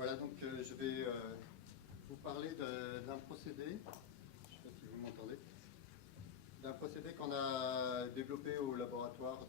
Voilà, donc je vais vous parler d'un procédé, je ne sais pas si vous m'entendez, d'un procédé qu'on a développé au laboratoire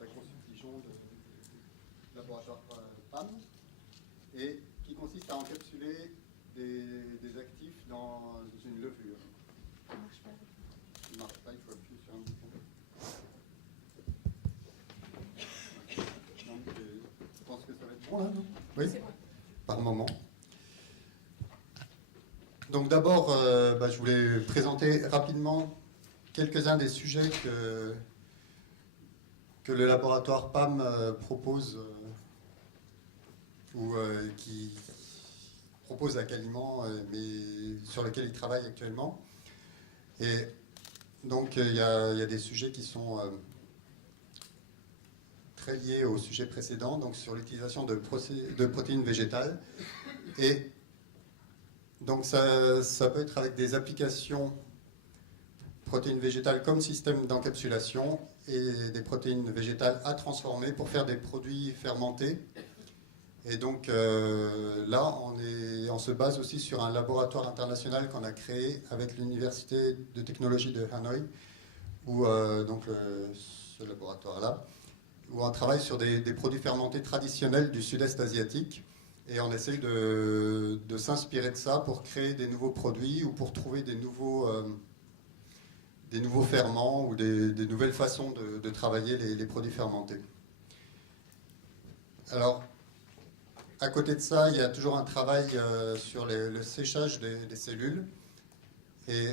d'Agron-Dijon, de laboratoire PAM, et qui consiste à encapsuler des actifs dans une levure. Ça ne marche pas. Ça ne marche pas, il faut appuyer sur un bouton. Donc, je pense que ça va être bon là, non? Oui, par moment. Donc d'abord, je voulais présenter rapidement quelques-uns des sujets que le laboratoire PAM propose ou qui propose à Caliment, mais sur lesquels il travaille actuellement. Et donc il y a des sujets qui sont très liés au sujet précédent, donc sur l'utilisation de protéines végétales. Et donc ça peut être avec des applications protéines végétales comme système d'encapsulation et des protéines végétales à transformer pour faire des produits fermentés. Et donc là, on se base aussi sur un laboratoire international qu'on a créé avec l'Université de technologie de Hanoï, où ce laboratoire-là, où on travaille sur des produits fermentés traditionnels du sud-est asiatique. Et on essaye de s'inspirer de ça pour créer des nouveaux produits ou pour trouver des nouveaux ferments ou des nouvelles façons de travailler les produits fermentés. Alors, à côté de ça, il y a toujours un travail sur le séchage des cellules, et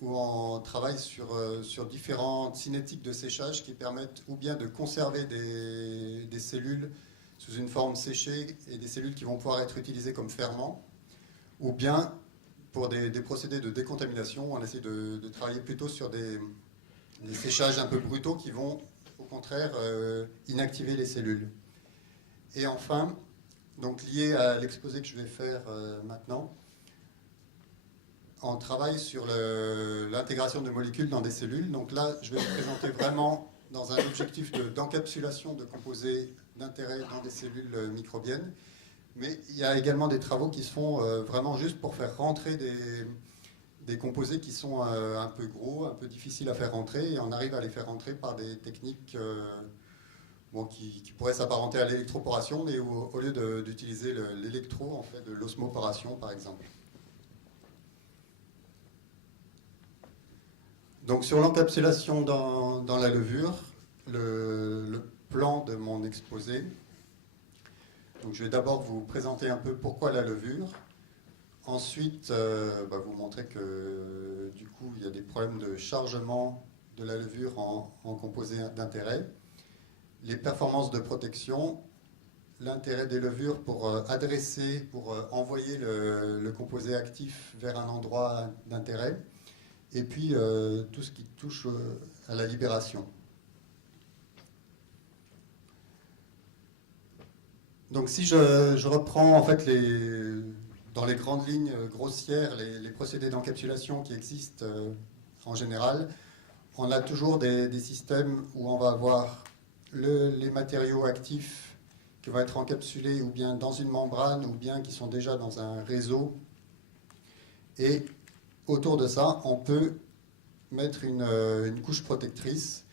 où on travaille sur différentes cinétiques de séchage qui permettent ou bien de conserver des cellules sous une forme séchée et des cellules qui vont pouvoir être utilisées comme ferments, ou bien pour des procédés de décontamination, on essaie de travailler plutôt sur des séchages un peu brutaux qui vont au contraire inactiver les cellules. Et enfin, donc lié à l'exposé que je vais faire maintenant, on travaille sur l'intégration de molécules dans des cellules. Donc là, je vais vous présenter vraiment dans un objectif d'encapsulation de composés d'intérêt dans des cellules microbiennes. Mais il y a également des travaux qui se font vraiment juste pour faire rentrer des composés qui sont un peu gros, un peu difficiles à faire rentrer, et on arrive à les faire rentrer par des techniques qui pourraient s'apparenter à l'électroporation, mais au lieu d'utiliser l'électro, on fait de l'osmoporation par exemple. Donc sur l'encapsulation dans la levure, le plan de mon exposé. Donc je vais d'abord vous présenter un peu pourquoi la levure. Ensuite, vous montrer que du coup il y a des problèmes de chargement de la levure en composés d'intérêt, les performances de protection, l'intérêt des levures pour adresser, pour envoyer le composé actif vers un endroit d'intérêt, et puis tout ce qui touche à la libération. Donc si je reprends en fait dans les grandes lignes grossières les procédés d'encapsulation qui existent en général, on a toujours des systèmes où on va avoir les matériaux actifs qui vont être encapsulés ou bien dans une membrane ou bien qui sont déjà dans un réseau, et autour de ça, on peut mettre une couche protectrice,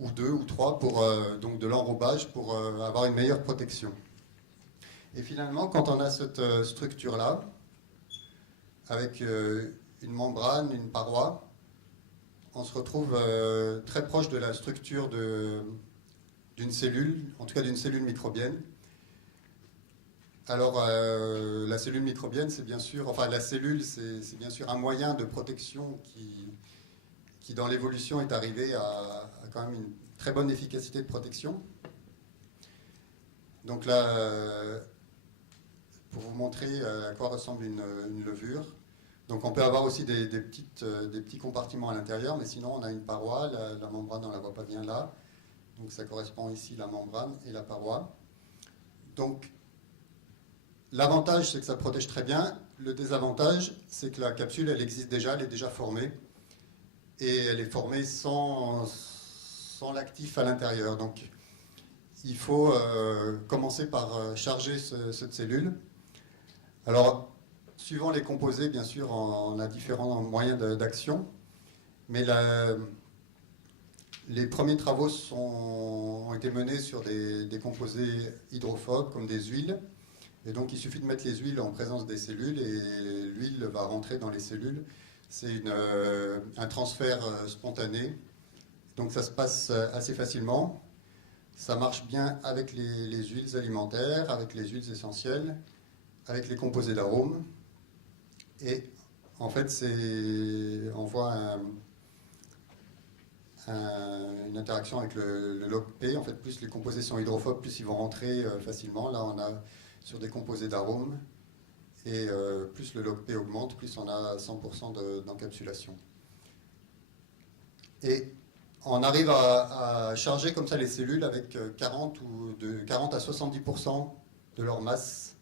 ou deux ou trois, pour donc de l'enrobage pour avoir une meilleure protection. Et finalement, quand on a cette structure-là, avec une membrane, une paroi, on se retrouve très proche de la structure d'une cellule, en tout cas d'une cellule microbienne. Alors, la cellule microbienne, c'est bien sûr, enfin la cellule, c'est bien sûr un moyen de protection qui dans l'évolution est arrivé à quand même une très bonne efficacité de protection. Donc là, pour vous montrer à quoi ressemble une levure. Donc on peut avoir aussi des petits compartiments à l'intérieur, mais sinon on a une paroi, la membrane on ne la voit pas bien là. Donc ça correspond ici la membrane et la paroi. Donc l'avantage, c'est que ça protège très bien. Le désavantage, c'est que la capsule, elle existe déjà, elle est déjà formée. Et elle est formée sans l'actif à l'intérieur. Donc il faut commencer par charger cette cellule. Alors, suivant les composés, bien sûr, on a différents moyens d'action, mais les premiers travaux ont été menés sur des composés hydrophobes comme des huiles. Et donc il suffit de mettre les huiles en présence des cellules et l'huile va rentrer dans les cellules. C'est un transfert spontané. Donc ça se passe assez facilement. Ça marche bien avec les huiles alimentaires, avec les huiles essentielles, avec les composés d'arômes. Et en fait, on voit une interaction avec le log P. En fait, plus les composés sont hydrophobes, plus ils vont rentrer facilement. Là, on a sur des composés d'arômes. Et plus le log P augmente, plus on a 100% d'encapsulation. Et on arrive à charger comme ça les cellules avec 40 à 70% de leur masse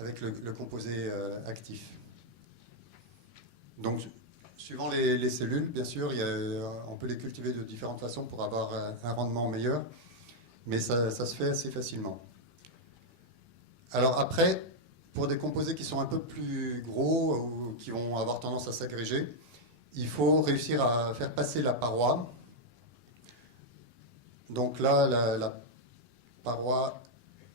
avec le composé actif. Donc, suivant les cellules, bien sûr, on peut les cultiver de différentes façons pour avoir un rendement meilleur, mais ça se fait assez facilement. Alors après, pour des composés qui sont un peu plus gros ou qui vont avoir tendance à s'agréger, il faut réussir à faire passer la paroi. Donc là, la paroi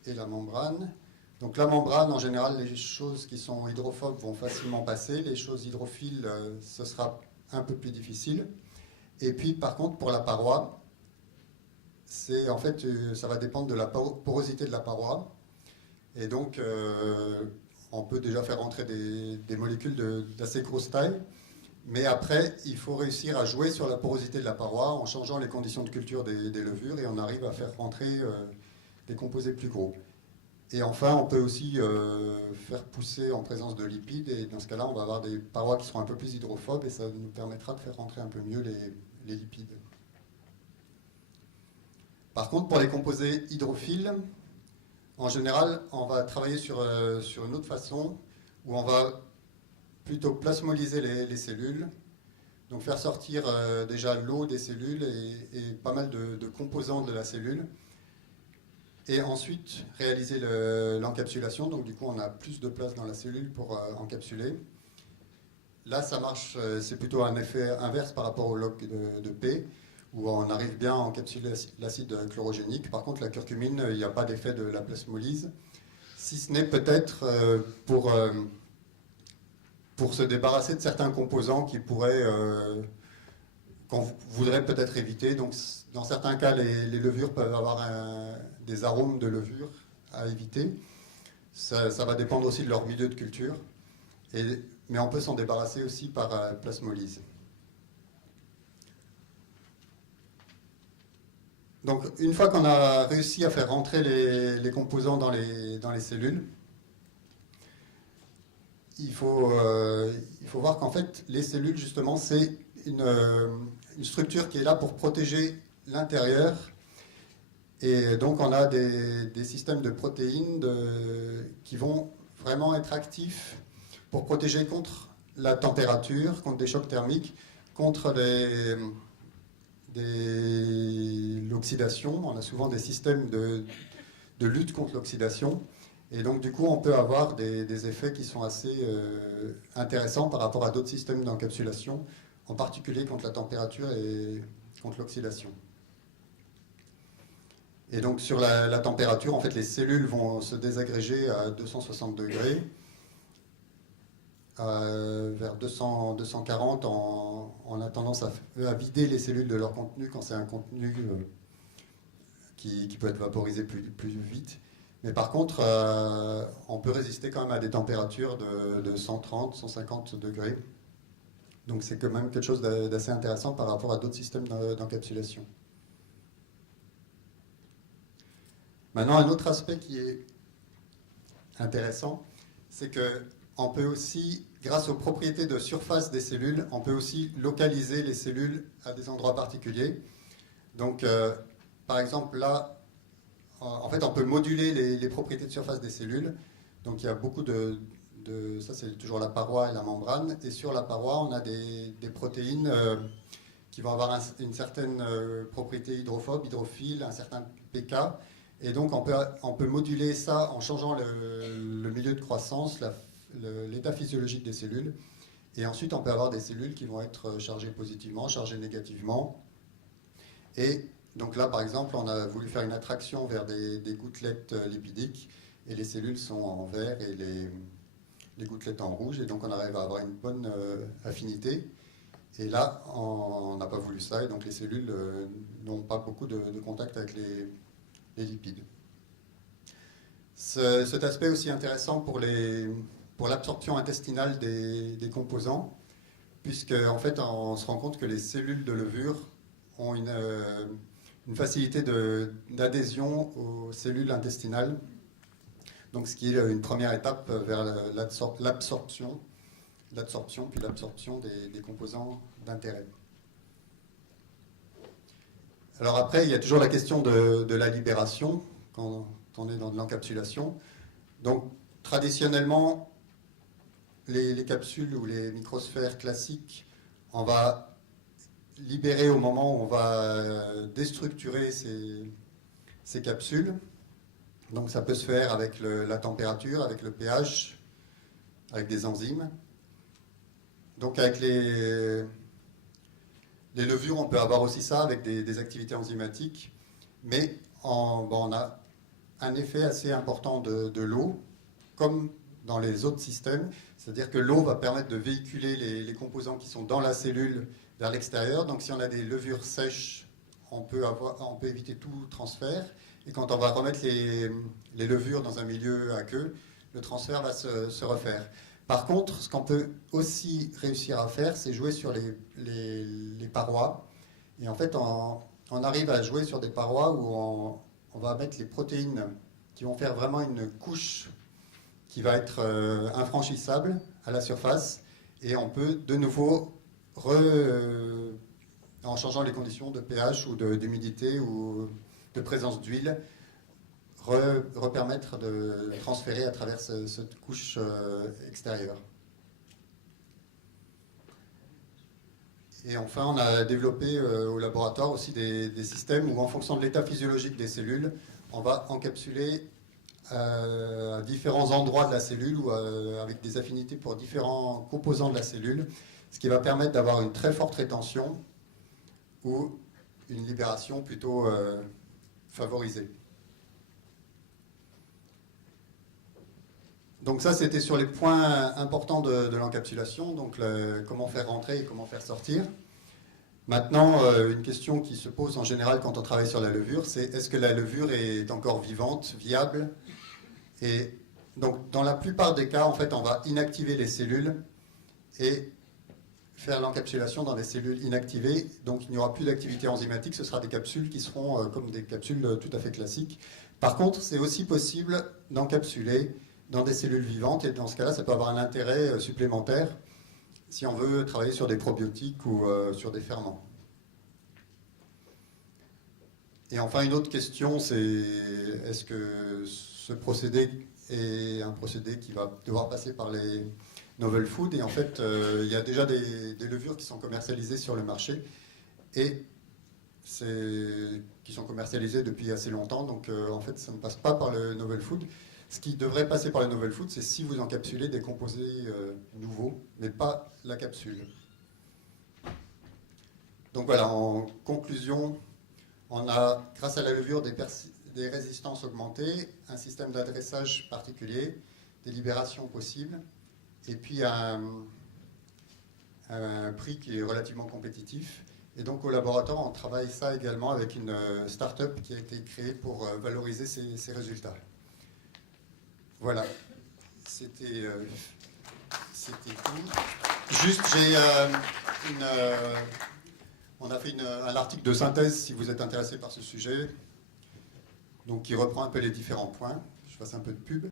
et la membrane. Donc la membrane, en général, les choses qui sont hydrophobes vont facilement passer. Les choses hydrophiles, ce sera un peu plus difficile. Et puis, par contre, pour la paroi, en fait, ça va dépendre de la porosité de la paroi. Et donc, on peut déjà faire rentrer des molécules d'assez grosse taille. Mais après, il faut réussir à jouer sur la porosité de la paroi en changeant les conditions de culture des levures et on arrive à faire rentrer des composés plus gros. Et enfin, on peut aussi faire pousser en présence de lipides et dans ce cas-là, on va avoir des parois qui seront un peu plus hydrophobes et ça nous permettra de faire rentrer un peu mieux les lipides. Par contre, pour les composés hydrophiles, en général, on va travailler sur une autre façon où on va plutôt plasmolyser les cellules, donc faire sortir déjà l'eau des cellules et pas mal de composants de la cellule, et ensuite réaliser l'encapsulation, donc du coup on a plus de place dans la cellule pour encapsuler. Là ça marche, c'est plutôt un effet inverse par rapport au log de P, où on arrive bien à encapsuler l'acide chlorogénique. Par contre la curcumine, il n'y a pas d'effet de la plasmolyse, si ce n'est peut-être pour se débarrasser de certains composants qu'on voudrait peut-être éviter. Donc, dans certains cas, les levures peuvent avoir des arômes de levure à éviter. Ça va dépendre aussi de leur milieu de culture. Mais on peut s'en débarrasser aussi par plasmolyse. Donc, une fois qu'on a réussi à faire rentrer les composants dans les cellules, il faut voir qu'en fait, les cellules, justement, c'est une structure qui est là pour protéger l'intérieur. Et donc, on a des systèmes de protéines qui vont vraiment être actifs pour protéger contre la température, contre des chocs thermiques, contre l'oxydation. On a souvent des systèmes de lutte contre l'oxydation. Et donc, du coup, on peut avoir des effets qui sont assez intéressants par rapport à d'autres systèmes d'encapsulation, en particulier contre la température et contre l'oxydation. Et donc, sur la température, en fait, les cellules vont se désagréger à 260 degrés, vers 200, 240, on a tendance à vider les cellules de leur contenu quand c'est un contenu qui peut être vaporisé plus vite. Mais par contre, on peut résister quand même à des températures de 130, 150 degrés. Donc c'est quand même quelque chose d'assez intéressant par rapport à d'autres systèmes d'encapsulation. Maintenant, un autre aspect qui est intéressant, c'est qu'on peut aussi, grâce aux propriétés de surface des cellules, on peut aussi localiser les cellules à des endroits particuliers. Donc, par exemple, là, en fait, on peut moduler les propriétés de surface des cellules. Donc, il y a beaucoup ça, c'est toujours la paroi et la membrane. Et sur la paroi, on a des protéines qui vont avoir une certaine propriété hydrophobe, hydrophile, un certain pK. Et donc, on peut moduler ça en changeant le milieu de croissance l'état physiologique des cellules. Et ensuite, on peut avoir des cellules qui vont être chargées positivement, chargées négativement. Et donc là, par exemple, on a voulu faire une attraction vers des gouttelettes lipidiques. Et les cellules sont en vert et les gouttelettes en rouge. Et donc, on arrive à avoir une bonne affinité. Et là, on n'a pas voulu ça. Et donc, les cellules n'ont pas beaucoup de contact avec les lipides. Cet aspect aussi intéressant pour l'absorption intestinale des composants, puisque en fait on se rend compte que les cellules de levure ont une facilité d'adhésion aux cellules intestinales, donc ce qui est une première étape vers l'absorption puis l'absorption des composants d'intérêt. Alors après, il y a toujours la question de la libération quand on est dans de l'encapsulation. Donc traditionnellement, les capsules ou les microsphères classiques, on va libérer au moment où on va déstructurer ces capsules. Donc ça peut se faire avec la température, avec le pH, avec des enzymes. Donc avec les levures, on peut avoir aussi ça avec des activités enzymatiques, mais on a un effet assez important de l'eau, comme dans les autres systèmes, c'est-à-dire que l'eau va permettre de véhiculer les composants qui sont dans la cellule vers l'extérieur. Donc si on a des levures sèches, on peut éviter tout transfert. Et quand on va remettre les levures dans un milieu aqueux, le transfert va se refaire. Par contre, ce qu'on peut aussi réussir à faire, c'est jouer sur les parois. Et en fait, on arrive à jouer sur des parois où on va mettre les protéines qui vont faire vraiment une couche qui va être infranchissable à la surface. Et on peut de nouveau, en changeant les conditions de pH ou d'humidité ou de présence d'huile, repermettre de transférer à travers cette couche extérieure. Et enfin, on a développé au laboratoire aussi des systèmes où, en fonction de l'état physiologique des cellules, on va encapsuler à différents endroits de la cellule ou avec des affinités pour différents composants de la cellule, ce qui va permettre d'avoir une très forte rétention ou une libération plutôt favorisée. Donc ça, c'était sur les points importants de l'encapsulation, donc comment faire rentrer et comment faire sortir. Maintenant, une question qui se pose en général quand on travaille sur la levure, c'est est-ce que la levure est encore vivante, viable? Et donc, dans la plupart des cas, en fait, on va inactiver les cellules et faire l'encapsulation dans des cellules inactivées. Donc, il n'y aura plus d'activité enzymatique, ce sera des capsules qui seront comme des capsules tout à fait classiques. Par contre, c'est aussi possible d'encapsuler dans des cellules vivantes, et dans ce cas-là, ça peut avoir un intérêt supplémentaire si on veut travailler sur des probiotiques ou sur des ferments. Et enfin, une autre question, c'est est-ce que ce procédé est un procédé qui va devoir passer par les novel foods? Et en fait, il y a déjà des levures qui sont commercialisées sur le marché et qui sont commercialisées depuis assez longtemps. Donc, en fait, ça ne passe pas par le novel food. Ce qui devrait passer par le novel food, c'est si vous encapsulez des composés nouveaux, mais pas la capsule. Donc voilà, en conclusion, on a, grâce à la levure, des résistances augmentées, un système d'adressage particulier, des libérations possibles, et puis un prix qui est relativement compétitif. Et donc au laboratoire, on travaille ça également avec une start-up qui a été créée pour valoriser ces résultats. Voilà, c'était tout. Juste, on a fait un article de synthèse, si vous êtes intéressé par ce sujet, donc qui reprend un peu les différents points. Je fasse un peu de pub.